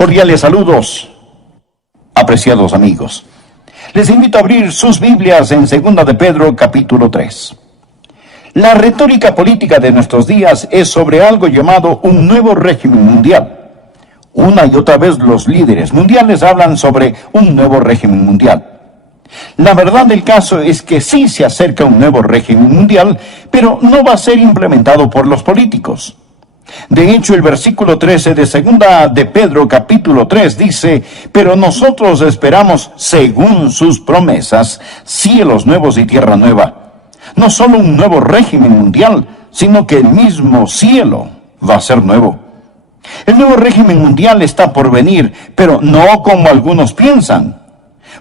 Cordiales saludos, apreciados amigos. Les invito a abrir sus Biblias en 2 de Pedro, capítulo 3. La retórica política de nuestros días es sobre algo llamado un nuevo régimen mundial. Una y otra vez los líderes mundiales hablan sobre un nuevo régimen mundial. La verdad del caso es que sí se acerca un nuevo régimen mundial, pero no va a ser implementado por los políticos. De hecho, el versículo 13 de 2 de Pedro capítulo 3 dice: pero nosotros esperamos, según sus promesas, cielos nuevos y tierra nueva. No solo un nuevo régimen mundial, sino que el mismo cielo va a ser nuevo. El nuevo régimen mundial está por venir, pero no como algunos piensan.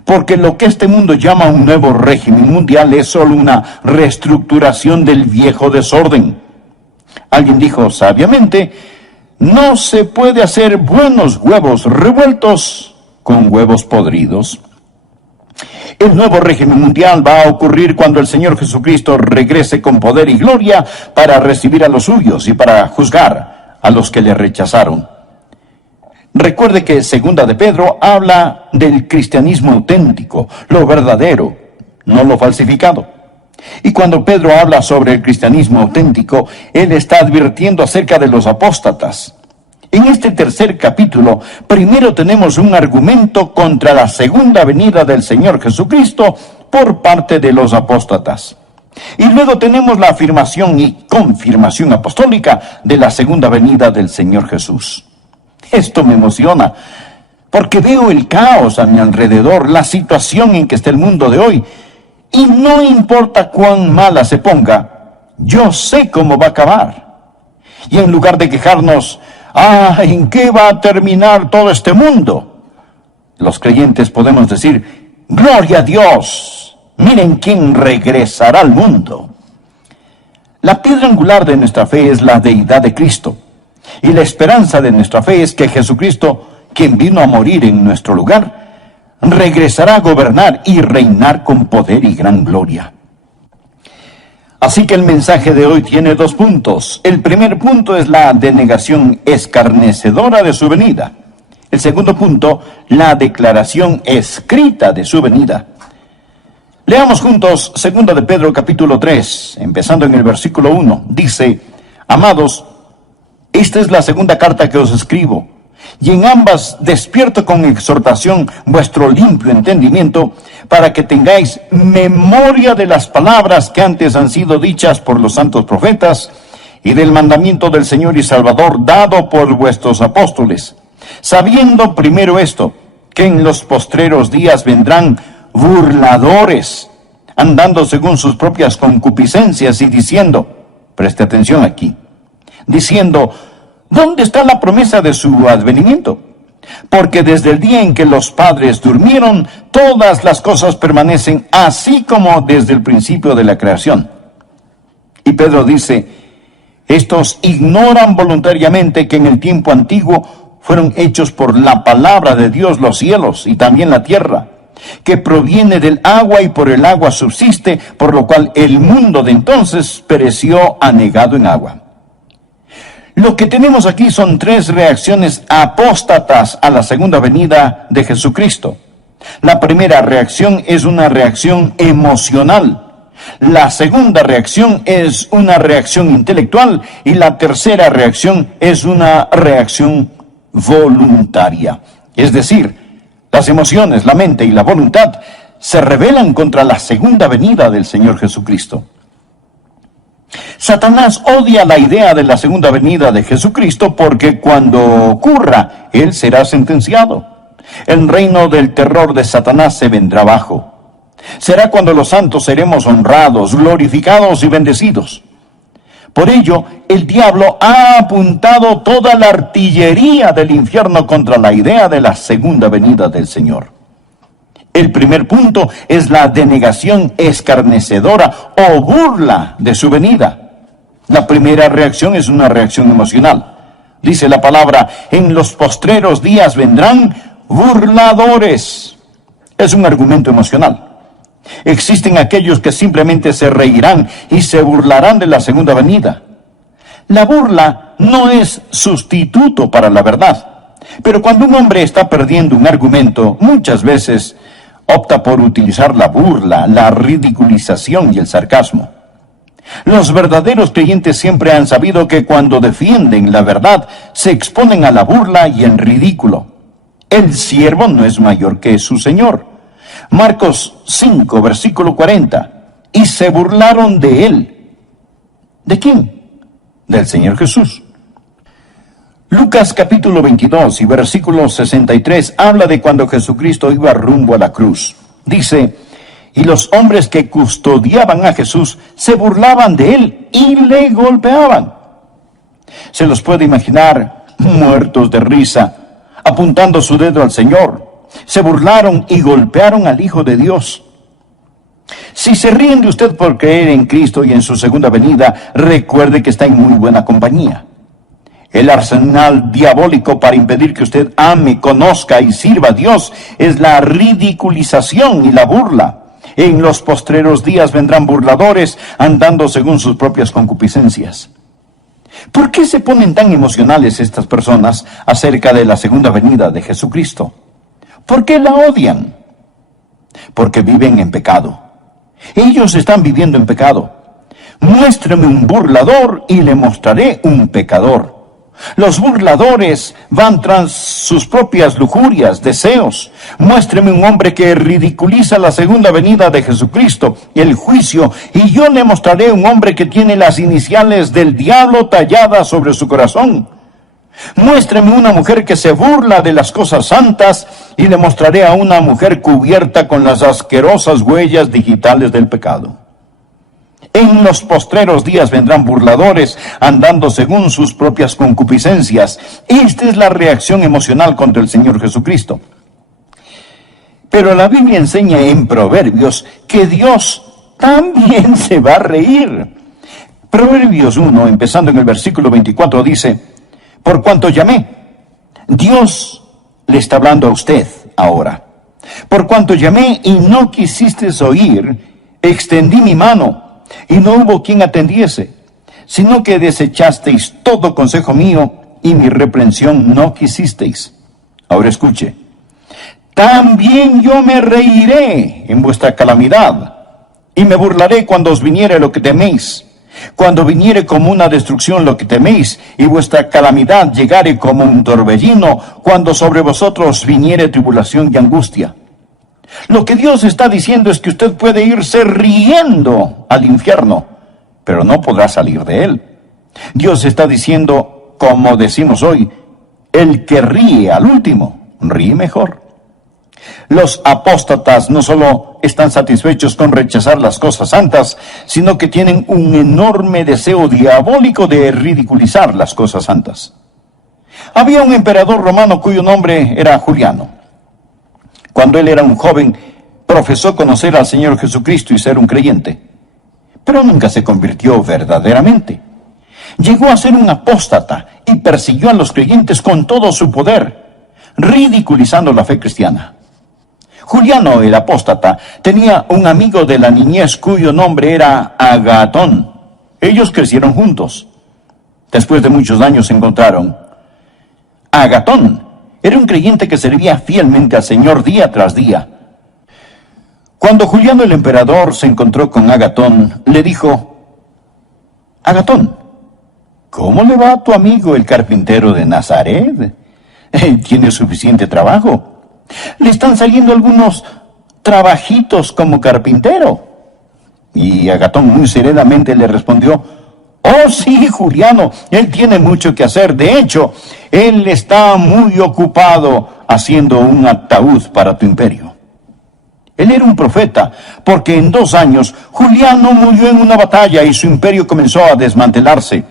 Porque lo que este mundo llama un nuevo régimen mundial es solo una reestructuración del viejo desorden. Alguien dijo sabiamente: no se puede hacer buenos huevos revueltos con huevos podridos. El nuevo régimen mundial va a ocurrir cuando el Señor Jesucristo regrese con poder y gloria para recibir a los suyos y para juzgar a los que le rechazaron. Recuerde que 2 de Pedro habla del cristianismo auténtico, lo verdadero, no lo falsificado. Y cuando Pedro habla sobre el cristianismo auténtico, él está advirtiendo acerca de los apóstatas. En este tercer capítulo, primero tenemos un argumento contra la segunda venida del Señor Jesucristo por parte de los apóstatas. Y luego tenemos la afirmación y confirmación apostólica de la segunda venida del Señor Jesús. Esto me emociona, porque veo el caos a mi alrededor, la situación en que está el mundo de hoy. Y no importa cuán mala se ponga, yo sé cómo va a acabar. Y en lugar de quejarnos, ¿en qué va a terminar todo este mundo?, los creyentes podemos decir: ¡gloria a Dios! Miren quién regresará al mundo. La piedra angular de nuestra fe es la deidad de Cristo. Y la esperanza de nuestra fe es que Jesucristo, quien vino a morir en nuestro lugar, regresará a gobernar y reinar con poder y gran gloria. Así que el mensaje de hoy tiene 2 puntos. El primer punto es la denegación escarnecedora de su venida. El segundo punto, la declaración escrita de su venida. Leamos juntos 2 de Pedro capítulo 3, empezando en el versículo 1. Dice: amados, esta es la segunda carta que os escribo, y en ambas despierto con exhortación vuestro limpio entendimiento, para que tengáis memoria de las palabras que antes han sido dichas por los santos profetas, y del mandamiento del Señor y Salvador dado por vuestros apóstoles, sabiendo primero esto, que en los postreros días vendrán burladores, andando según sus propias concupiscencias, y diciendo, preste atención aquí, diciendo: ¿dónde está la promesa de su advenimiento? Porque desde el día en que los padres durmieron, todas las cosas permanecen así como desde el principio de la creación. Y Pedro dice: estos ignoran voluntariamente que en el tiempo antiguo fueron hechos por la palabra de Dios los cielos y también la tierra, que proviene del agua y por el agua subsiste, por lo cual el mundo de entonces pereció anegado en agua. Lo que tenemos aquí son 3 reacciones apóstatas a la segunda venida de Jesucristo. La primera reacción es una reacción emocional. La segunda reacción es una reacción intelectual. Y la tercera reacción es una reacción voluntaria. Es decir, las emociones, la mente y la voluntad se rebelan contra la segunda venida del Señor Jesucristo. Satanás odia la idea de la segunda venida de Jesucristo porque cuando ocurra, él será sentenciado. El reino del terror de Satanás se vendrá abajo. Será cuando los santos seremos honrados, glorificados y bendecidos. Por ello, el diablo ha apuntado toda la artillería del infierno contra la idea de la segunda venida del Señor. El primer punto es la denegación escarnecedora o burla de su venida. La primera reacción es una reacción emocional. Dice la palabra: en los postreros días vendrán burladores. Es un argumento emocional. Existen aquellos que simplemente se reirán y se burlarán de la segunda venida. La burla no es sustituto para la verdad. Pero cuando un hombre está perdiendo un argumento, muchas veces opta por utilizar la burla, la ridiculización y el sarcasmo. Los verdaderos creyentes siempre han sabido que cuando defienden la verdad, se exponen a la burla y el ridículo. El siervo no es mayor que su señor. Marcos 5, versículo 40. Y se burlaron de él. ¿De quién? Del Señor Jesús. Lucas capítulo 22 y versículo 63 habla de cuando Jesucristo iba rumbo a la cruz. Dice: y los hombres que custodiaban a Jesús se burlaban de él y le golpeaban. Se los puede imaginar muertos de risa, apuntando su dedo al Señor. Se burlaron y golpearon al Hijo de Dios. Si se ríen de usted por creer en Cristo y en su segunda venida, recuerde que está en muy buena compañía. El arsenal diabólico para impedir que usted ame, conozca y sirva a Dios es la ridiculización y la burla. En los postreros días vendrán burladores andando según sus propias concupiscencias. ¿Por qué se ponen tan emocionales estas personas acerca de la segunda venida de Jesucristo? ¿Por qué la odian? Porque viven en pecado. Ellos están viviendo en pecado. Muéstreme un burlador y le mostraré un pecador. Los burladores van tras sus propias lujurias, deseos. Muéstreme un hombre que ridiculiza la segunda venida de Jesucristo, el juicio, y yo le mostraré un hombre que tiene las iniciales del diablo talladas sobre su corazón. Muéstreme una mujer que se burla de las cosas santas, y le mostraré a una mujer cubierta con las asquerosas huellas digitales del pecado. En los postreros días vendrán burladores andando según sus propias concupiscencias. Esta es la reacción emocional contra el Señor Jesucristo. Pero la Biblia enseña en Proverbios que Dios también se va a reír. Proverbios 1, empezando en el versículo 24, dice: por cuanto llamé, Dios le está hablando a usted ahora. Por cuanto llamé y no quisisteis oír, extendí mi mano, y no hubo quien atendiese, sino que desechasteis todo consejo mío, y mi reprensión no quisisteis. Ahora escuche: también yo me reiré en vuestra calamidad, y me burlaré cuando os viniere lo que teméis. Cuando viniere como una destrucción lo que teméis, y vuestra calamidad llegare como un torbellino, cuando sobre vosotros viniere tribulación y angustia. Lo que Dios está diciendo es que usted puede irse riendo al infierno, pero no podrá salir de él. Dios está diciendo, como decimos hoy, el que ríe al último, ríe mejor. Los apóstatas no solo están satisfechos con rechazar las cosas santas, sino que tienen un enorme deseo diabólico de ridiculizar las cosas santas. Había un emperador romano cuyo nombre era Juliano. Cuando él era un joven, profesó conocer al Señor Jesucristo y ser un creyente, pero nunca se convirtió verdaderamente. Llegó a ser un apóstata y persiguió a los creyentes con todo su poder, ridiculizando la fe cristiana. Juliano, el apóstata, tenía un amigo de la niñez cuyo nombre era Agatón. Ellos crecieron juntos. Después de muchos años se encontraron. Agatón era un creyente que servía fielmente al Señor día tras día. Cuando Juliano el emperador se encontró con Agatón, le dijo: Agatón, ¿cómo le va a tu amigo el carpintero de Nazaret? Tiene suficiente trabajo. Le están saliendo algunos trabajitos como carpintero. Y Agatón muy serenamente le respondió: oh sí, Juliano, él tiene mucho que hacer. De hecho, él está muy ocupado haciendo un ataúd para tu imperio. Él era un profeta, porque en 2 años Juliano murió en una batalla y su imperio comenzó a desmantelarse.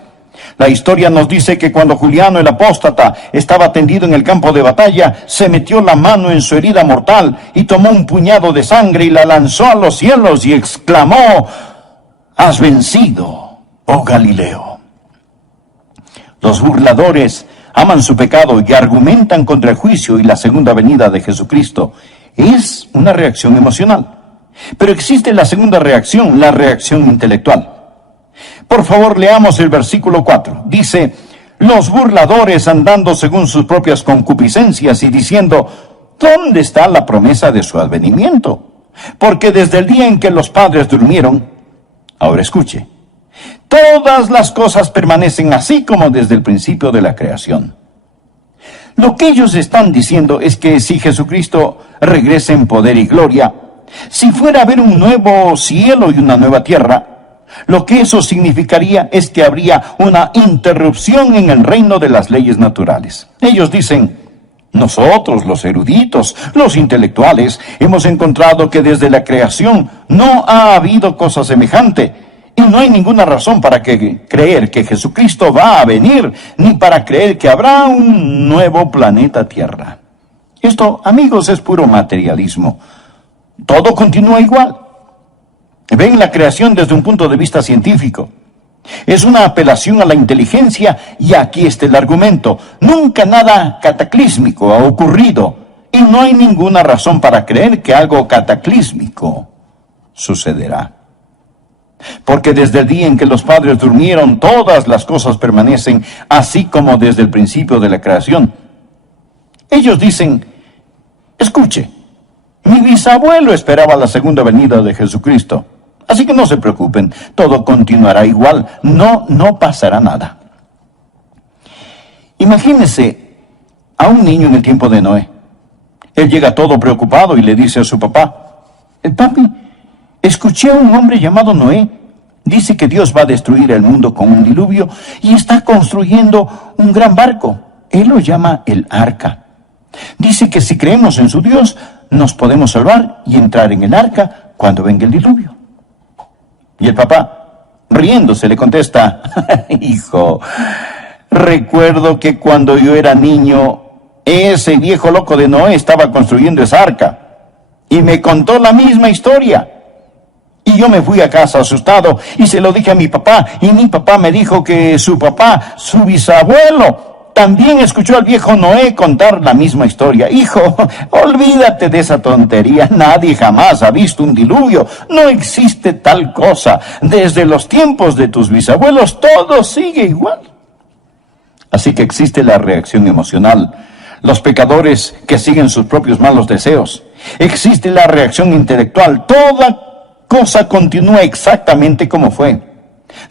La historia nos dice que cuando Juliano el apóstata estaba tendido en el campo de batalla, se metió la mano en su herida mortal y tomó un puñado de sangre y la lanzó a los cielos y exclamó: has vencido, oh Galileo. Los burladores aman su pecado y argumentan contra el juicio y la segunda venida de Jesucristo. Es una reacción emocional. Pero existe la segunda reacción, la reacción intelectual. Por favor, leamos el versículo 4. Dice: los burladores andando según sus propias concupiscencias y diciendo, ¿dónde está la promesa de su advenimiento? Porque desde el día en que los padres durmieron, ahora escuche, todas las cosas permanecen así como desde el principio de la creación. Lo que ellos están diciendo es que si Jesucristo regresa en poder y gloria, si fuera a haber un nuevo cielo y una nueva tierra, lo que eso significaría es que habría una interrupción en el reino de las leyes naturales. Ellos dicen, nosotros, los eruditos, los intelectuales, hemos encontrado que desde la creación no ha habido cosa semejante, y no hay ninguna razón para creer que Jesucristo va a venir, ni para creer que habrá un nuevo planeta Tierra. Esto, amigos, es puro materialismo. Todo continúa igual. Ven la creación desde un punto de vista científico. Es una apelación a la inteligencia, y aquí está el argumento. Nunca nada cataclísmico ha ocurrido, y no hay ninguna razón para creer que algo cataclísmico sucederá. Porque desde el día en que los padres durmieron, todas las cosas permanecen así como desde el principio de la creación. Ellos dicen, escuche, mi bisabuelo esperaba la segunda venida de Jesucristo. Así que no se preocupen, todo continuará igual, no pasará nada. Imagínese a un niño en el tiempo de Noé. Él llega todo preocupado y le dice a su papá, papi, escuché a un hombre llamado Noé. Dice que Dios va a destruir el mundo con un diluvio y está construyendo un gran barco. Él lo llama el arca. Dice que si creemos en su Dios, nos podemos salvar y entrar en el arca cuando venga el diluvio. Y el papá, riéndose, le contesta, hijo, recuerdo que cuando yo era niño, ese viejo loco de Noé estaba construyendo esa arca y me contó la misma historia. Y yo me fui a casa asustado y se lo dije a mi papá, y mi papá me dijo que su papá, su bisabuelo, también escuchó al viejo Noé contar la misma historia. Hijo, olvídate de esa tontería, nadie jamás ha visto un diluvio, no existe tal cosa. Desde los tiempos de tus bisabuelos todo sigue igual. Así que existe la reacción emocional, los pecadores que siguen sus propios malos deseos. Existe la reacción intelectual, toda cosa continúa exactamente como fue.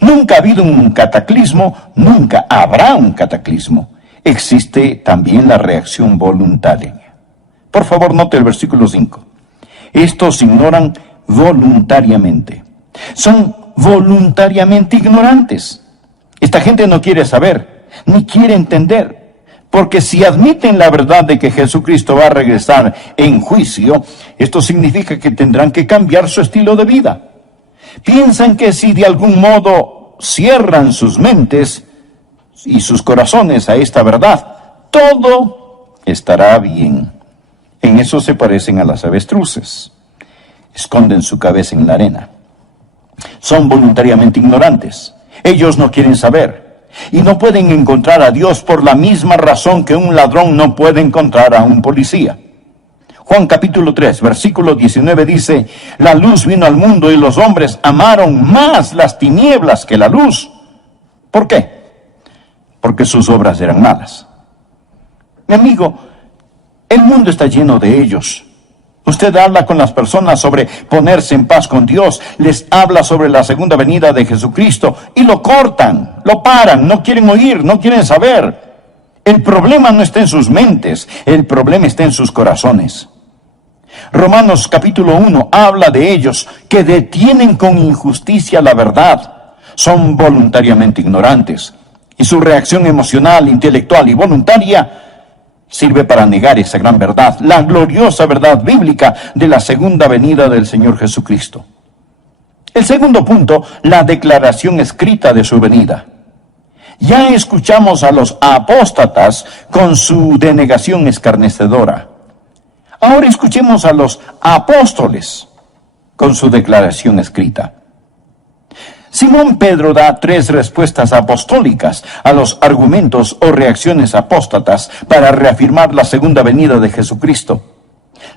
Nunca ha habido un cataclismo, nunca habrá un cataclismo. Existe también la reacción voluntaria. Por favor, note el versículo 5. Estos ignoran voluntariamente. Son voluntariamente ignorantes. Esta gente no quiere saber, ni quiere entender. Porque si admiten la verdad de que Jesucristo va a regresar en juicio, esto significa que tendrán que cambiar su estilo de vida. Piensan que si de algún modo cierran sus mentes y sus corazones a esta verdad, todo estará bien. En eso se parecen a las avestruces. Esconden su cabeza en la arena. Son voluntariamente ignorantes. Ellos no quieren saber. Y no pueden encontrar a Dios por la misma razón que un ladrón no puede encontrar a un policía. Juan capítulo 3, versículo 19 dice, la luz vino al mundo y los hombres amaron más las tinieblas que la luz. ¿Por qué? Porque sus obras eran malas. Mi amigo, el mundo está lleno de ellos. Usted habla con las personas sobre ponerse en paz con Dios, les habla sobre la segunda venida de Jesucristo y lo cortan, lo paran, no quieren oír, no quieren saber. El problema no está en sus mentes, el problema está en sus corazones. Romanos capítulo 1 habla de ellos que detienen con injusticia la verdad, son voluntariamente ignorantes y su reacción emocional, intelectual y voluntaria sirve para negar esa gran verdad, la gloriosa verdad bíblica de la segunda venida del Señor Jesucristo. El segundo punto, la declaración escrita de su venida. Ya escuchamos a los apóstatas con su denegación escarnecedora. Ahora escuchemos a los apóstoles con su declaración escrita. Simón Pedro da 3 respuestas apostólicas a los argumentos o reacciones apóstatas para reafirmar la segunda venida de Jesucristo.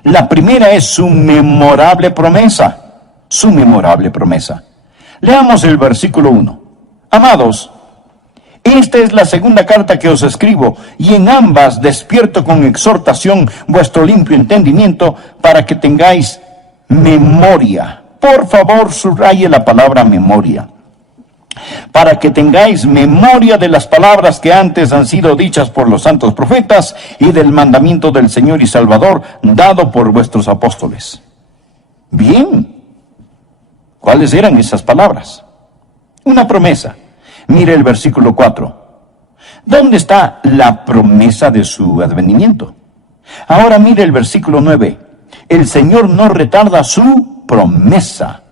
La primera es su memorable promesa. Su memorable promesa. Leamos el versículo 1. Amados, Esta es la segunda carta que os escribo, y en ambas despierto con exhortación vuestro limpio entendimiento, para que tengáis memoria. Por favor, subraye la palabra memoria. Para que tengáis memoria de las palabras que antes han sido dichas por los santos profetas, y del mandamiento del Señor y Salvador dado por vuestros apóstoles. Bien, ¿cuáles eran esas palabras? Una promesa. Mire el versículo 4. ¿Dónde está la promesa de su advenimiento? Ahora mire el versículo 9. El Señor no retarda su promesa.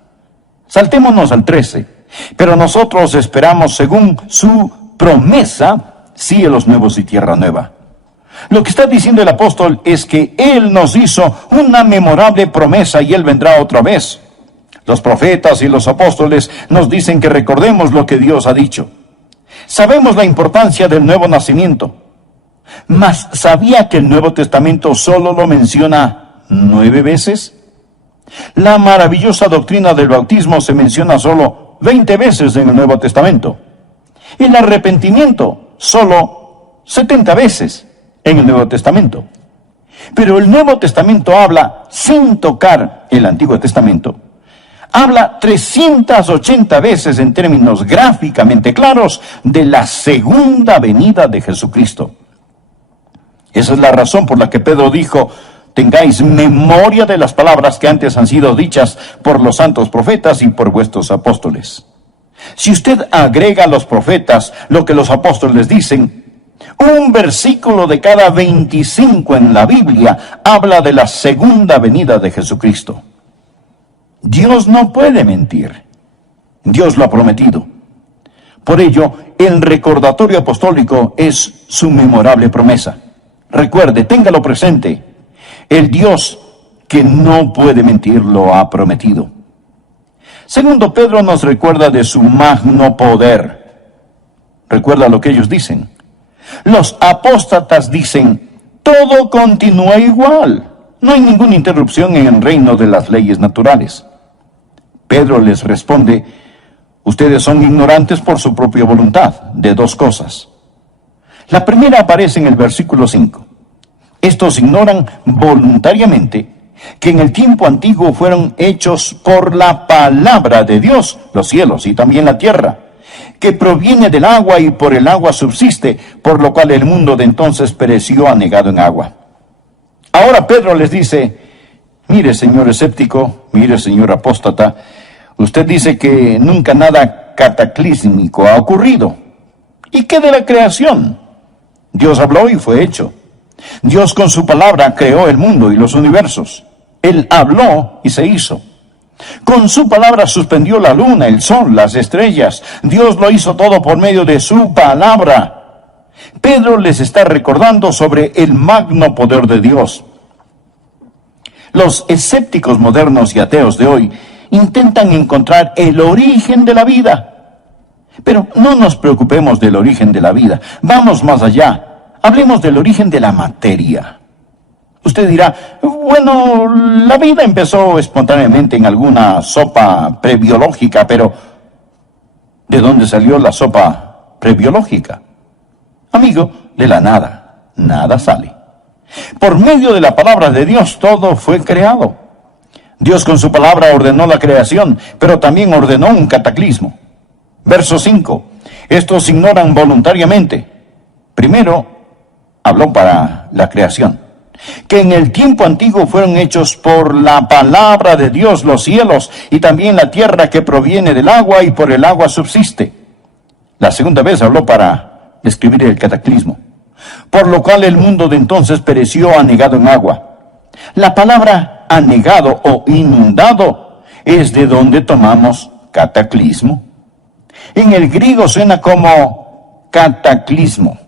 Saltémonos al 13. Pero nosotros esperamos según su promesa cielos nuevos y tierra nueva. Lo que está diciendo el apóstol es que Él nos hizo una memorable promesa y Él vendrá otra vez. Los profetas y los apóstoles nos dicen que recordemos lo que Dios ha dicho. Sabemos la importancia del nuevo nacimiento, mas ¿sabía que el Nuevo Testamento solo lo menciona 9 veces? La maravillosa doctrina del bautismo se menciona solo 20 veces en el Nuevo Testamento. El arrepentimiento solo 70 veces en el Nuevo Testamento. Pero el Nuevo Testamento habla, sin tocar el Antiguo Testamento, habla 380 veces en términos gráficamente claros de la segunda venida de Jesucristo. Esa es la razón por la que Pedro dijo: tengáis memoria de las palabras que antes han sido dichas por los santos profetas y por vuestros apóstoles. Si usted agrega a los profetas lo que los apóstoles dicen, un versículo de cada 25 en la Biblia habla de la segunda venida de Jesucristo. Dios no puede mentir. Dios lo ha prometido. Por ello, el recordatorio apostólico es su memorable promesa. Recuerde, téngalo presente. El Dios que no puede mentir lo ha prometido. Segundo, Pedro nos recuerda de su magno poder. Recuerda lo que ellos dicen. Los apóstatas dicen: todo continúa igual. No hay ninguna interrupción en el reino de las leyes naturales. Pedro les responde: ustedes son ignorantes por su propia voluntad de 2 cosas. La primera aparece en el versículo 5. Estos ignoran voluntariamente que en el tiempo antiguo fueron hechos por la palabra de Dios los cielos y también la tierra, que proviene del agua y por el agua subsiste, por lo cual el mundo de entonces pereció anegado en agua. Ahora Pedro les dice: mire, señor escéptico, mire, señor apóstata, usted dice que nunca nada cataclísmico ha ocurrido. ¿Y qué de la creación? Dios habló y fue hecho. Dios con su palabra creó el mundo y los universos. Él habló y se hizo. Con su palabra suspendió la luna, el sol, las estrellas. Dios lo hizo todo por medio de su palabra. Pedro les está recordando sobre el magno poder de Dios. Los escépticos modernos y ateos de hoy intentan encontrar el origen de la vida. Pero no nos preocupemos del origen de la vida. Vamos más allá. Hablemos del origen de la materia. Usted dirá: bueno, la vida empezó espontáneamente en alguna sopa prebiológica, pero ¿de dónde salió la sopa prebiológica? Amigo, de la nada. Nada sale. Por medio de la palabra de Dios todo fue creado. Dios con su palabra ordenó la creación, pero también ordenó un cataclismo. Verso 5. Estos ignoran voluntariamente. Primero, habló para la creación. Que en el tiempo antiguo fueron hechos por la palabra de Dios los cielos y también la tierra que proviene del agua y por el agua subsiste. La segunda vez habló para describir el cataclismo. Por lo cual el mundo de entonces pereció anegado en agua. La palabra anegado o inundado es de donde tomamos cataclismo. En el griego suena como cataclismo.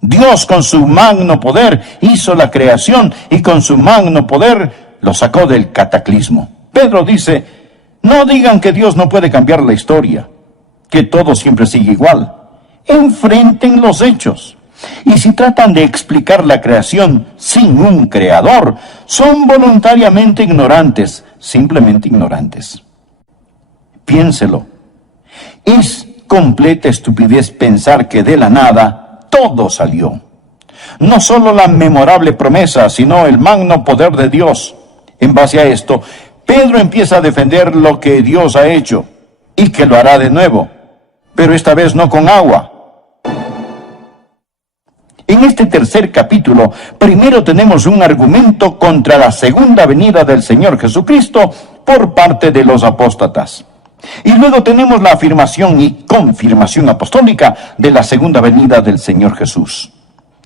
Dios con su magno poder hizo la creación y con su magno poder lo sacó del cataclismo. Pedro dice: no digan que Dios no puede cambiar la historia, que todo siempre sigue igual. Enfrenten los hechos. Y si tratan de explicar la creación sin un creador, son voluntariamente ignorantes, simplemente ignorantes. Piénselo. Es completa estupidez pensar que de la nada todo salió. No solo la memorable promesa, sino el magno poder de Dios. En base a esto, Pedro empieza a defender lo que Dios ha hecho y que lo hará de nuevo, pero esta vez no con agua. En este tercer capítulo, primero tenemos un argumento contra la segunda venida del Señor Jesucristo por parte de los apóstatas. Y luego tenemos la afirmación y confirmación apostólica de la segunda venida del Señor Jesús.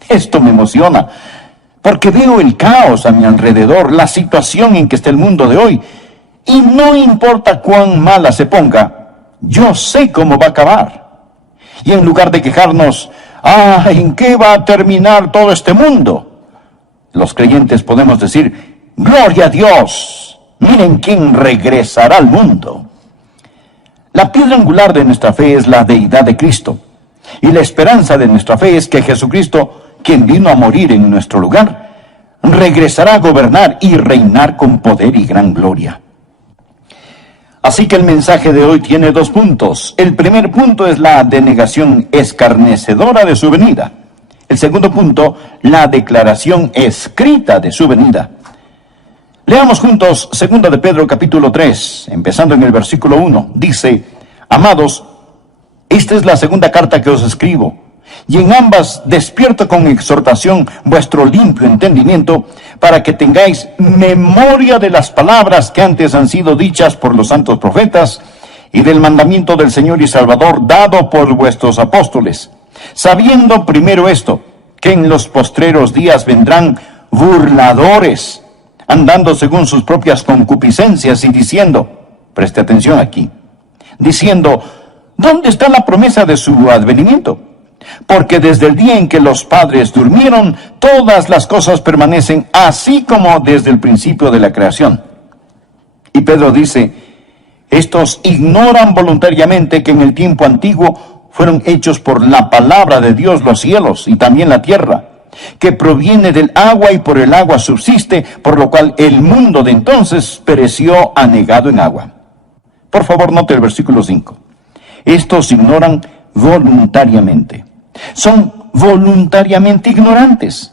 Esto me emociona, porque veo el caos a mi alrededor, la situación en que está el mundo de hoy, y no importa cuán mala se ponga, yo sé cómo va a acabar. Y en lugar de quejarnos, ¿en qué va a terminar todo este mundo?, los creyentes podemos decir, ¡gloria a Dios! Miren quién regresará al mundo. La piedra angular de nuestra fe es la deidad de Cristo, y la esperanza de nuestra fe es que Jesucristo, quien vino a morir en nuestro lugar, regresará a gobernar y reinar con poder y gran gloria. Así que el mensaje de hoy tiene 2 puntos. El primer punto es la denegación escarnecedora de su venida. El segundo punto, la declaración escrita de su venida. Leamos juntos 2 de Pedro capítulo 3, empezando en el versículo 1. Dice, amados, esta es la segunda carta que os escribo, y en ambas despierto con exhortación vuestro limpio entendimiento, para que tengáis memoria de las palabras que antes han sido dichas por los santos profetas, y del mandamiento del Señor y Salvador dado por vuestros apóstoles, sabiendo primero esto, que en los postreros días vendrán burladores, andando según sus propias concupiscencias y diciendo, preste atención aquí, diciendo, ¿dónde está la promesa de su advenimiento? Porque desde el día en que los padres durmieron, todas las cosas permanecen así como desde el principio de la creación. Y Pedro dice, estos ignoran voluntariamente que en el tiempo antiguo fueron hechos por la palabra de Dios los cielos y también la tierra, que proviene del agua y por el agua subsiste, por lo cual el mundo de entonces pereció anegado en agua. Por favor, note el versículo 5. Estos ignoran voluntariamente. Son voluntariamente ignorantes.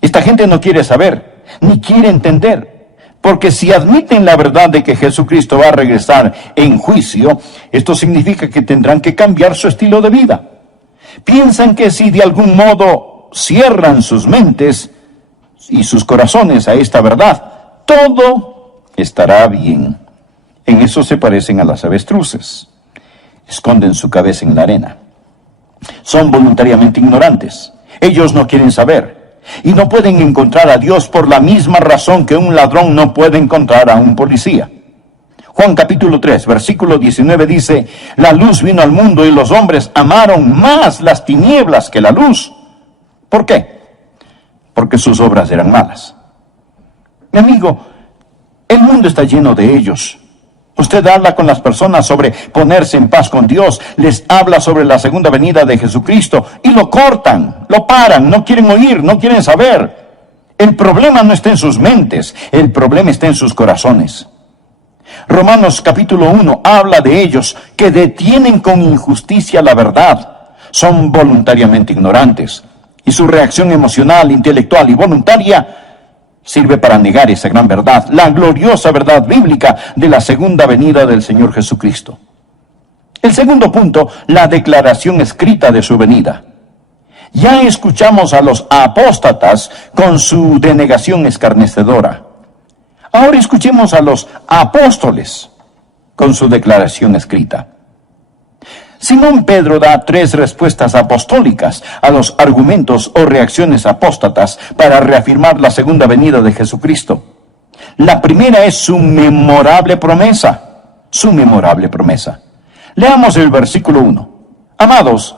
Esta gente no quiere saber, ni quiere entender, porque si admiten la verdad de que Jesucristo va a regresar en juicio, esto significa que tendrán que cambiar su estilo de vida. Piensan que si de algún modo cierran sus mentes y sus corazones a esta verdad, todo estará bien. En eso se parecen a las avestruces. Esconden su cabeza en la arena. Son voluntariamente ignorantes. Ellos no quieren saber. Y no pueden encontrar a Dios por la misma razón que un ladrón no puede encontrar a un policía. Juan capítulo 3, versículo 19 dice, la luz vino al mundo y los hombres amaron más las tinieblas que la luz. ¿Por qué? Porque sus obras eran malas. Mi amigo, el mundo está lleno de ellos. Usted habla con las personas sobre ponerse en paz con Dios, les habla sobre la segunda venida de Jesucristo y lo cortan, lo paran, no quieren oír, no quieren saber. El problema no está en sus mentes, el problema está en sus corazones. Romanos capítulo 1 habla de ellos que detienen con injusticia la verdad, son voluntariamente ignorantes y su reacción emocional, intelectual y voluntaria sirve para negar esa gran verdad, la gloriosa verdad bíblica de la segunda venida del Señor Jesucristo. El segundo punto, la declaración escrita de su venida. Ya escuchamos a los apóstatas con su denegación escarnecedora. Ahora escuchemos a los apóstoles con su declaración escrita. Simón Pedro da 3 respuestas apostólicas a los argumentos o reacciones apóstatas para reafirmar la segunda venida de Jesucristo. La primera es su memorable promesa. Su memorable promesa. Leamos el versículo 1. Amados,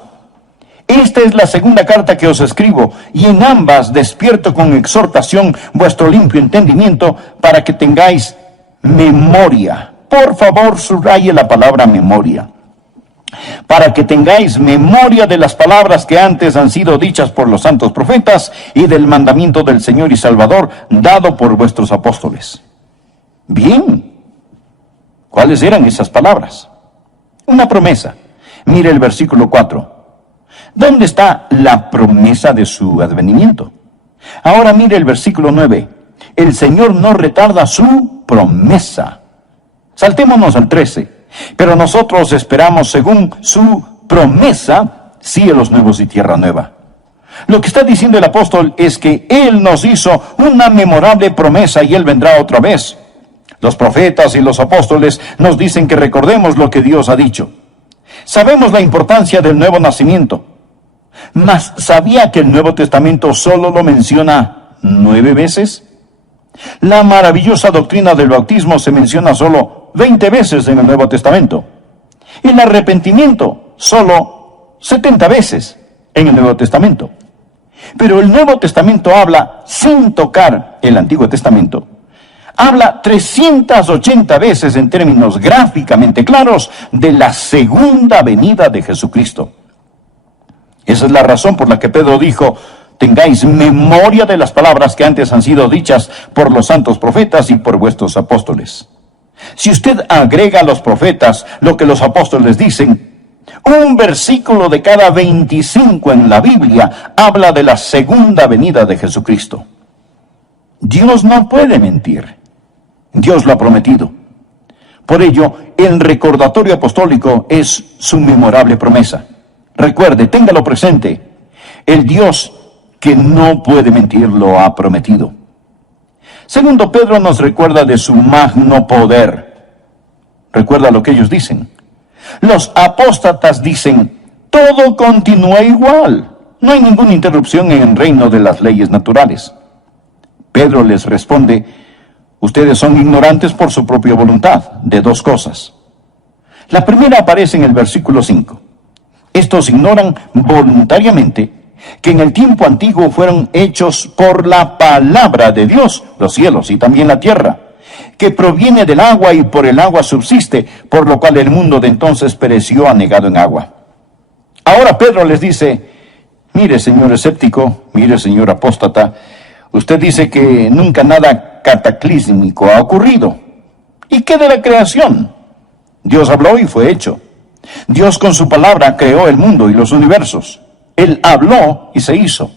esta es la segunda carta que os escribo, y en ambas despierto con exhortación vuestro limpio entendimiento para que tengáis memoria. Por favor, subraye la palabra memoria. Para que tengáis memoria de las palabras que antes han sido dichas por los santos profetas y del mandamiento del Señor y Salvador dado por vuestros apóstoles. Bien, ¿cuáles eran esas palabras? Una promesa. Mire el versículo 4. ¿Dónde está la promesa de su advenimiento? Ahora mire el versículo 9. El Señor no retarda su promesa. Saltémonos al 13. Pero nosotros esperamos según su promesa cielos nuevos y tierra nueva. Lo que está diciendo el apóstol es que Él nos hizo una memorable promesa y Él vendrá otra vez. Los profetas y los apóstoles nos dicen que recordemos lo que Dios ha dicho. Sabemos la importancia del nuevo nacimiento. Mas, ¿sabía que el Nuevo Testamento solo lo menciona 9 veces? La maravillosa doctrina del bautismo se menciona solo 20 veces en el Nuevo Testamento. El arrepentimiento solo 70 veces en el Nuevo Testamento. Pero el Nuevo Testamento habla, sin tocar el Antiguo Testamento, habla 380 veces en términos gráficamente claros de la segunda venida de Jesucristo. Esa es la razón por la que Pedro dijo: tengáis memoria de las palabras que antes han sido dichas por los santos profetas y por vuestros apóstoles. Si usted agrega a los profetas lo que los apóstoles dicen, un versículo de cada 25 en la Biblia habla de la segunda venida de Jesucristo. Dios no puede mentir. Dios lo ha prometido. Por ello, el recordatorio apostólico es su memorable promesa. Recuerde, téngalo presente. El Dios que no puede mentir lo ha prometido. Segundo, Pedro nos recuerda de su magno poder. Recuerda lo que ellos dicen. Los apóstatas dicen: todo continúa igual. No hay ninguna interrupción en el reino de las leyes naturales. Pedro les responde: ustedes son ignorantes por su propia voluntad de dos cosas. La primera aparece en el versículo 5. Estos ignoran voluntariamente que en el tiempo antiguo fueron hechos por la palabra de Dios los cielos y también la tierra, que proviene del agua y por el agua subsiste, por lo cual el mundo de entonces pereció anegado en agua. Ahora Pedro les dice: mire, señor escéptico, mire, señor apóstata, usted dice que nunca nada cataclísmico ha ocurrido. ¿Y qué de la creación? Dios habló y fue hecho. Dios con su palabra creó el mundo y los universos. Él habló y se hizo.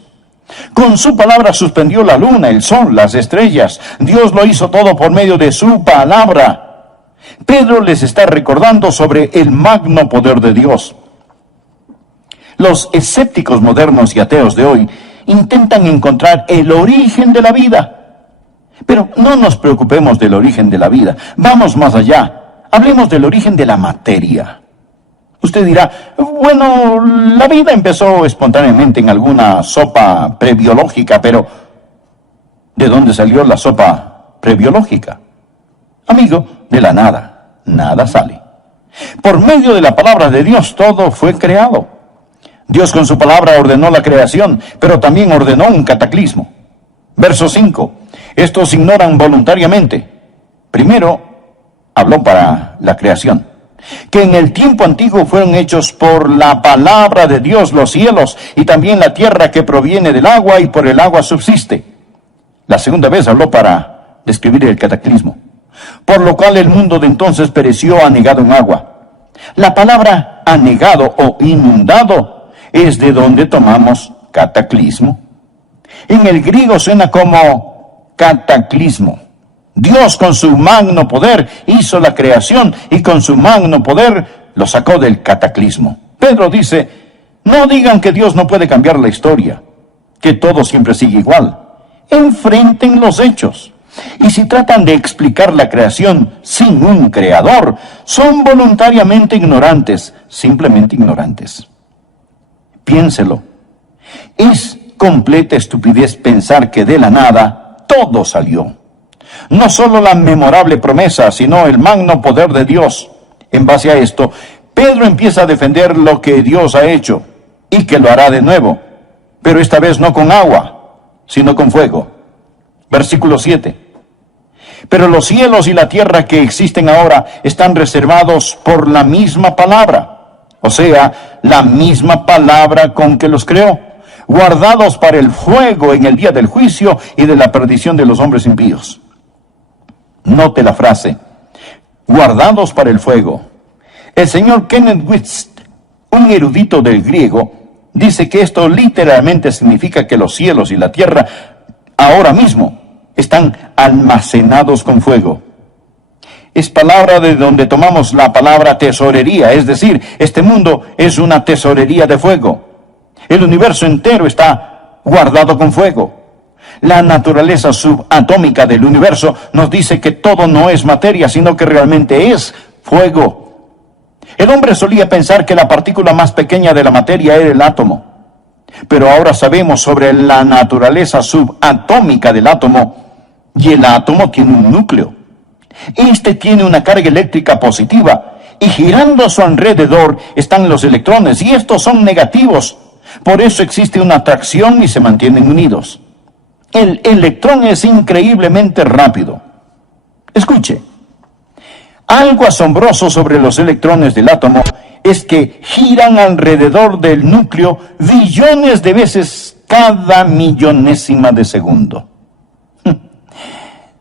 Con su palabra suspendió la luna, el sol, las estrellas. Dios lo hizo todo por medio de su palabra. Pedro les está recordando sobre el magno poder de Dios. Los escépticos modernos y ateos de hoy intentan encontrar el origen de la vida. Pero no nos preocupemos del origen de la vida. Vamos más allá. Hablemos del origen de la materia. Usted dirá: bueno, la vida empezó espontáneamente en alguna sopa prebiológica, pero ¿de dónde salió la sopa prebiológica? Amigo, de la nada. Nada sale. Por medio de la palabra de Dios todo fue creado. Dios con su palabra ordenó la creación, pero también ordenó un cataclismo. Verso 5. Estos ignoran voluntariamente. Primero, habló para la creación. Que en el tiempo antiguo fueron hechos por la palabra de Dios los cielos y también la tierra que proviene del agua y por el agua subsiste. La segunda vez habló para describir el cataclismo, por lo cual el mundo de entonces pereció anegado en agua. La palabra anegado o inundado es de donde tomamos cataclismo. En el griego suena como cataclismo. Dios con su magno poder hizo la creación y con su magno poder lo sacó del cataclismo. Pedro dice: no digan que Dios no puede cambiar la historia, que todo siempre sigue igual. Enfrenten los hechos. Y si tratan de explicar la creación sin un creador, son voluntariamente ignorantes, simplemente ignorantes. Piénselo. Es completa estupidez pensar que de la nada todo salió. No solo la memorable promesa, sino el magno poder de Dios. En base a esto, Pedro empieza a defender lo que Dios ha hecho y que lo hará de nuevo, pero esta vez no con agua, sino con fuego. Versículo 7. Pero los cielos y la tierra que existen ahora están reservados por la misma palabra, o sea, la misma palabra con que los creó, guardados para el fuego en el día del juicio y de la perdición de los hombres impíos. Note la frase: guardados para el fuego. El señor Kenneth Wuest Un erudito del griego dice que esto literalmente significa que los cielos y la tierra ahora mismo están almacenados con fuego. Es palabra de donde tomamos la palabra tesorería, es decir, este mundo es una tesorería de fuego. El universo entero está guardado con fuego. La naturaleza subatómica del universo nos dice que todo no es materia, sino que realmente es fuego. El hombre solía pensar que la partícula más pequeña de la materia era el átomo. Pero ahora sabemos sobre la naturaleza subatómica del átomo, y el átomo tiene un núcleo. Este tiene una carga eléctrica positiva, y girando a su alrededor están los electrones, y estos son negativos. Por eso existe una atracción y se mantienen unidos. El electrón es increíblemente rápido. Escuche, algo asombroso sobre los electrones del átomo es que giran alrededor del núcleo billones de veces cada millonésima de segundo.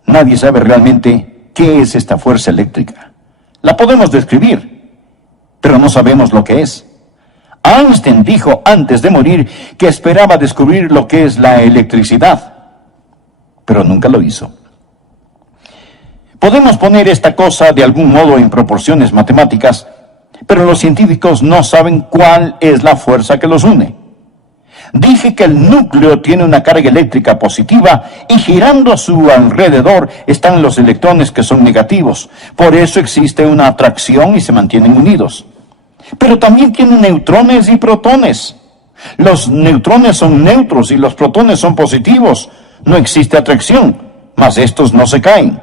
Nadie sabe realmente qué es esta fuerza eléctrica. La podemos describir, pero no sabemos lo que es. Einstein dijo antes de morir que esperaba descubrir lo que es la electricidad, pero nunca lo hizo. Podemos poner esta cosa de algún modo en proporciones matemáticas, pero los científicos no saben cuál es la fuerza que los une. Dije que el núcleo tiene una carga eléctrica positiva y girando a su alrededor están los electrones que son negativos. Por eso existe una atracción y se mantienen unidos. Pero también tienen neutrones y protones. Los neutrones son neutros y los protones son positivos. No existe atracción, mas estos no se caen.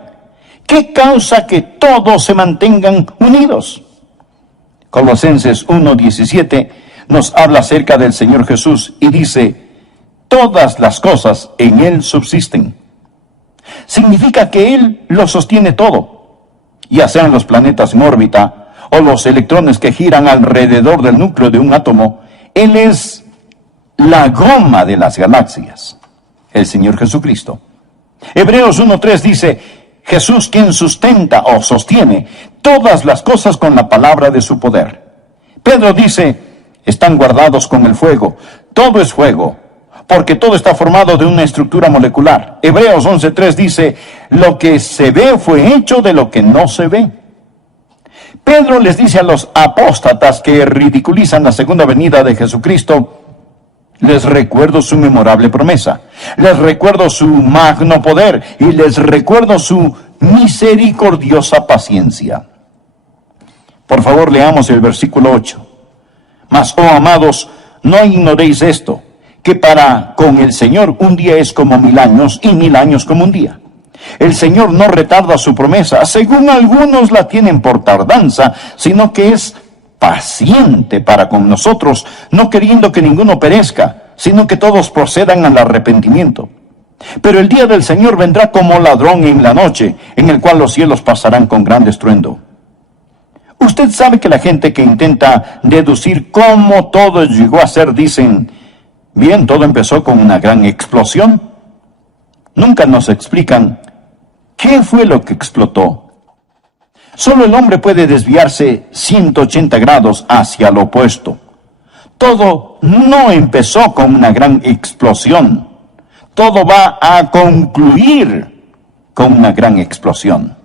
¿Qué causa que todos se mantengan unidos? Colosenses 1:17 nos habla acerca del Señor Jesús y dice, todas las cosas en Él subsisten. Significa que Él lo sostiene todo, ya sean los planetas en órbita o los electrones que giran alrededor del núcleo de un átomo. Él es la goma de las galaxias, el Señor Jesucristo. Hebreos 1:3 dice, Jesús quien sustenta o sostiene todas las cosas con la palabra de su poder. Pedro dice, están guardados con el fuego. Todo es fuego, porque todo está formado de una estructura molecular. Hebreos 11:3 dice, lo que se ve fue hecho de lo que no se ve. Pedro les dice a los apóstatas que ridiculizan la segunda venida de Jesucristo, les recuerdo su memorable promesa, les recuerdo su magno poder y les recuerdo su misericordiosa paciencia. Por favor, leamos el versículo 8. Mas, oh amados, no ignoréis esto, que para con el Señor un día es como 1000 años y 1000 años como un día. El Señor no retarda su promesa, según algunos la tienen por tardanza, sino que es paciente para con nosotros, no queriendo que ninguno perezca, sino que todos procedan al arrepentimiento. Pero el día del Señor vendrá como ladrón en la noche, en el cual los cielos pasarán con gran estruendo. Usted sabe que la gente que intenta deducir cómo todo llegó a ser, dicen, bien, todo empezó con una gran explosión. Nunca nos explican qué fue lo que explotó. Solo el hombre puede desviarse 180 grados hacia lo opuesto. Todo no empezó con una gran explosión. Todo va a concluir con una gran explosión.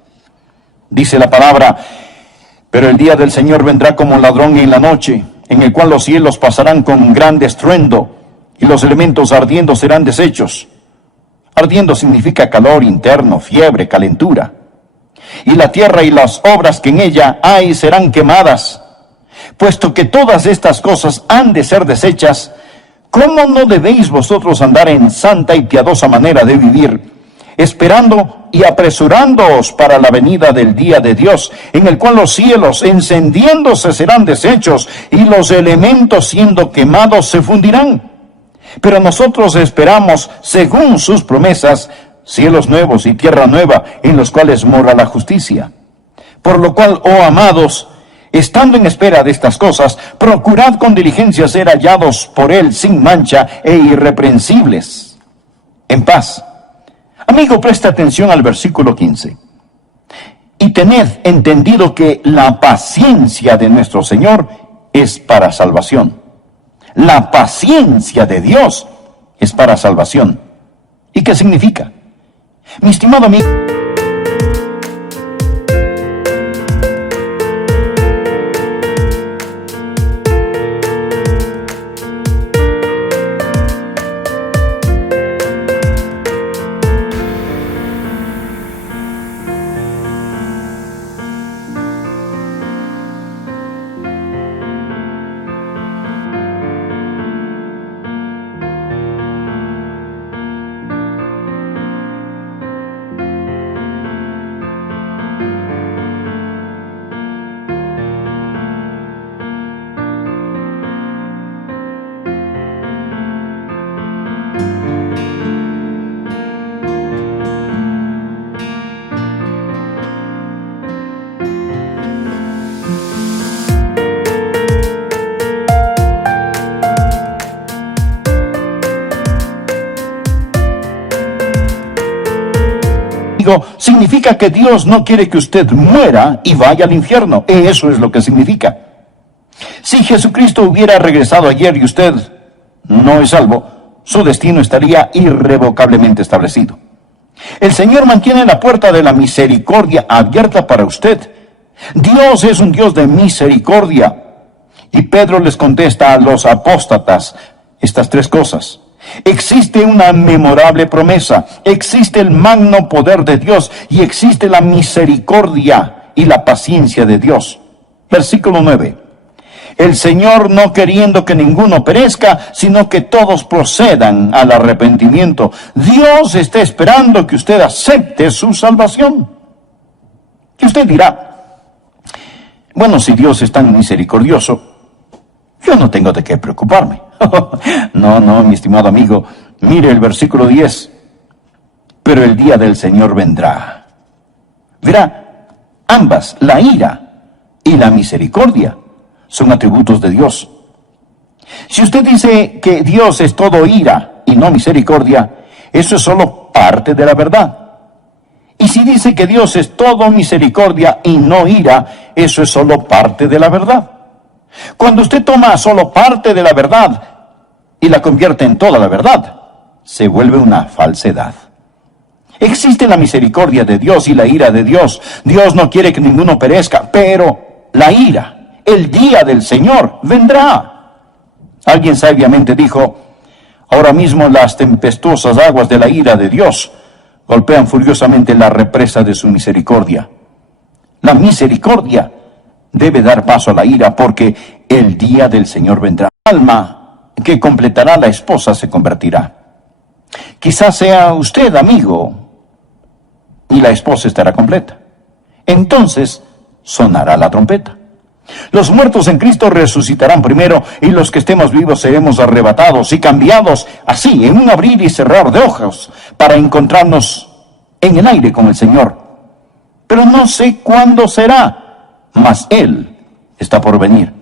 Dice la palabra, pero el día del Señor vendrá como ladrón en la noche, en el cual los cielos pasarán con gran estruendo, y los elementos ardiendo serán deshechos. Ardiendo significa calor interno, fiebre, calentura. Y la tierra y las obras que en ella hay serán quemadas. Puesto que todas estas cosas han de ser deshechas, ¿cómo no debéis vosotros andar en santa y piadosa manera de vivir, esperando y apresurándoos para la venida del día de Dios, en el cual los cielos encendiéndose serán deshechos y los elementos siendo quemados se fundirán? Pero nosotros esperamos, según sus promesas, cielos nuevos y tierra nueva, en los cuales mora la justicia. Por lo cual, oh amados, estando en espera de estas cosas, procurad con diligencia ser hallados por Él sin mancha e irreprensibles, en paz. Amigo, presta atención al versículo 15. Y tened entendido que la paciencia de nuestro Señor es para salvación. La paciencia de Dios es para salvación. ¿Y qué significa? Mi estimado amigo, significa que Dios no quiere que usted muera y vaya al infierno. Eso es lo que significa. Si Jesucristo hubiera regresado ayer y usted no es salvo, su destino estaría irrevocablemente establecido. El Señor mantiene la puerta de la misericordia abierta para usted. Dios es un Dios de misericordia. Y Pedro les contesta a los apóstatas estas tres cosas. Existe una memorable promesa, existe el magno poder de Dios y existe la misericordia y la paciencia de Dios. Versículo 9. El Señor no queriendo que ninguno perezca, sino que todos procedan al arrepentimiento. Dios está esperando que usted acepte su salvación. Y usted dirá, bueno, si Dios es tan misericordioso, yo no tengo de qué preocuparme. No, mi estimado amigo, mire el versículo 10. Pero el día del Señor vendrá. Verá, ambas, la ira y la misericordia, son atributos de Dios. Si usted dice que Dios es todo ira y no misericordia, eso es solo parte de la verdad. Y si dice que Dios es todo misericordia y no ira, eso es solo parte de la verdad. Cuando usted toma solo parte de la verdad y la convierte en toda la verdad, se vuelve una falsedad. Existe la misericordia de Dios y la ira de Dios. Dios no quiere que ninguno perezca, pero la ira, el día del Señor, vendrá. Alguien sabiamente dijo, ahora mismo las tempestuosas aguas de la ira de Dios golpean furiosamente la represa de su misericordia. La misericordia debe dar paso a la ira porque el día del Señor vendrá. El alma que completará la esposa se convertirá. Quizás sea usted amigo y la esposa estará completa. Entonces sonará la trompeta. Los muertos en Cristo resucitarán primero y los que estemos vivos seremos arrebatados y cambiados así en un abrir y cerrar de ojos para encontrarnos en el aire con el Señor. Pero no sé cuándo será, mas Él está por venir.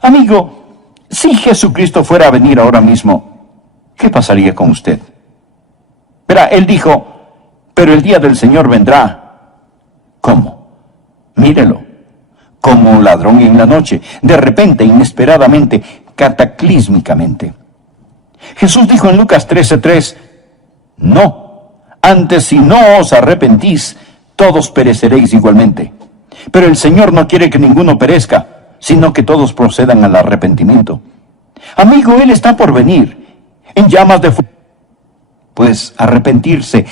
Amigo, si Jesucristo fuera a venir ahora mismo, ¿qué pasaría con usted? Verá, Él dijo, pero el día del Señor vendrá. ¿Cómo? Mírelo. Como un ladrón en la noche, de repente, inesperadamente, cataclísmicamente. Jesús dijo en Lucas 13:3, no, antes si no os arrepentís, todos pereceréis igualmente. Pero el Señor no quiere que ninguno perezca, sino que todos procedan al arrepentimiento. Amigo, Él está por venir, en llamas de fuego. Pues arrepentirse.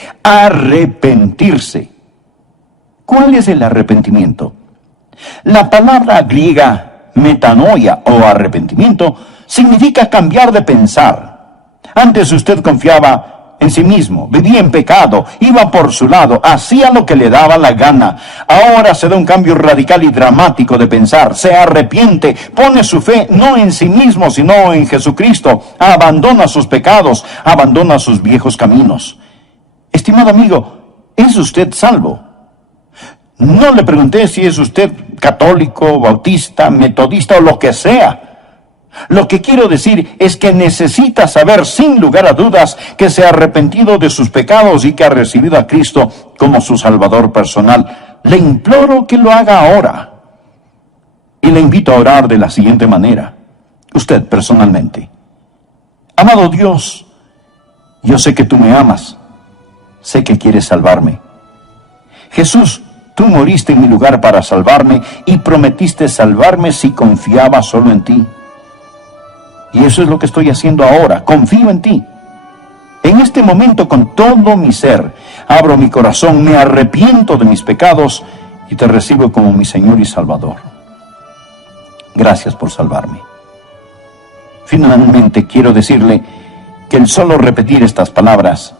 ¿Cuál es el arrepentimiento? La palabra griega metanoia o arrepentimiento significa cambiar de pensar. Antes usted confiaba en sí mismo, vivía en pecado, iba por su lado, hacía lo que le daba la gana. Ahora se da un cambio radical y dramático de pensar, se arrepiente, pone su fe no en sí mismo, sino en Jesucristo, abandona sus pecados, abandona sus viejos caminos. Estimado amigo, ¿es usted salvo? No le pregunté si es usted católico, bautista, metodista o lo que sea. Lo que quiero decir es que necesita saber sin lugar a dudas que se ha arrepentido de sus pecados y que ha recibido a Cristo como su Salvador personal. Le imploro que lo haga ahora. Y le invito a orar de la siguiente manera, usted personalmente. Amado Dios, yo sé que tú me amas, sé que quieres salvarme. Jesús, tú moriste en mi lugar para salvarme y prometiste salvarme si confiaba solo en ti. Y eso es lo que estoy haciendo ahora, confío en ti. En este momento, con todo mi ser, abro mi corazón, me arrepiento de mis pecados y te recibo como mi Señor y Salvador. Gracias por salvarme. Finalmente, quiero decirle que el solo repetir estas palabras